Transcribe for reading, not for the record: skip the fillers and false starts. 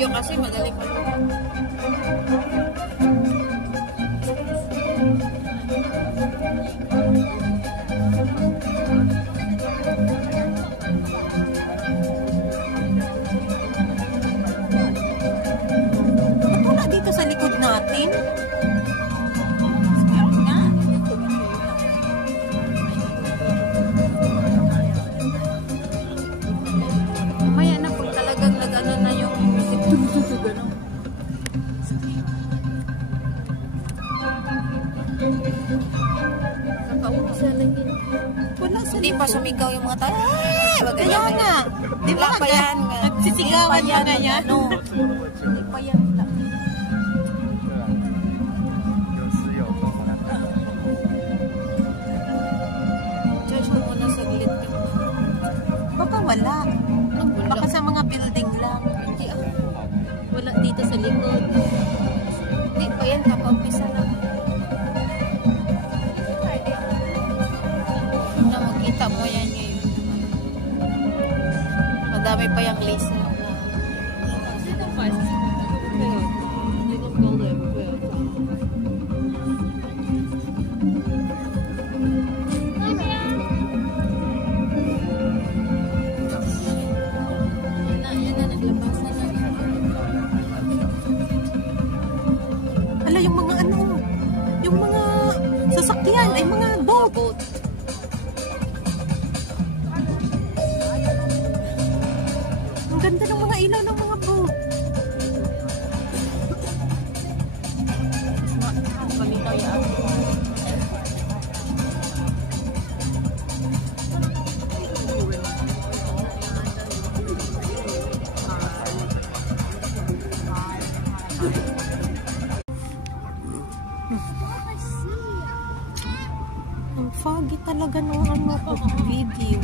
video kasi madali pa. Wala dito sa likod natin. Mamaya na pag talagang nag-ano na yung music. Nakaumpisa lang din. Hindi pa sumigaw yung mga tao. Kaya nga. Di ba pa yan? Nagsisigawan pa na yan. Hindi pa yan. Charge mo muna saglit yung... Baka wala. Baka sa mga building lang. Hindi ako. Wala dito sa likod. Hindi pa yan. Kakaumpisa lang. Na makita mo yan ngayon. Madami pa yung laser. Hala, yung mga ano, yung mga sasakyan, ay mga boat. Ang ganda ng mga ilaw ng mga boat. Pamitaw yan. Ang foggy talaga ng ano ko video.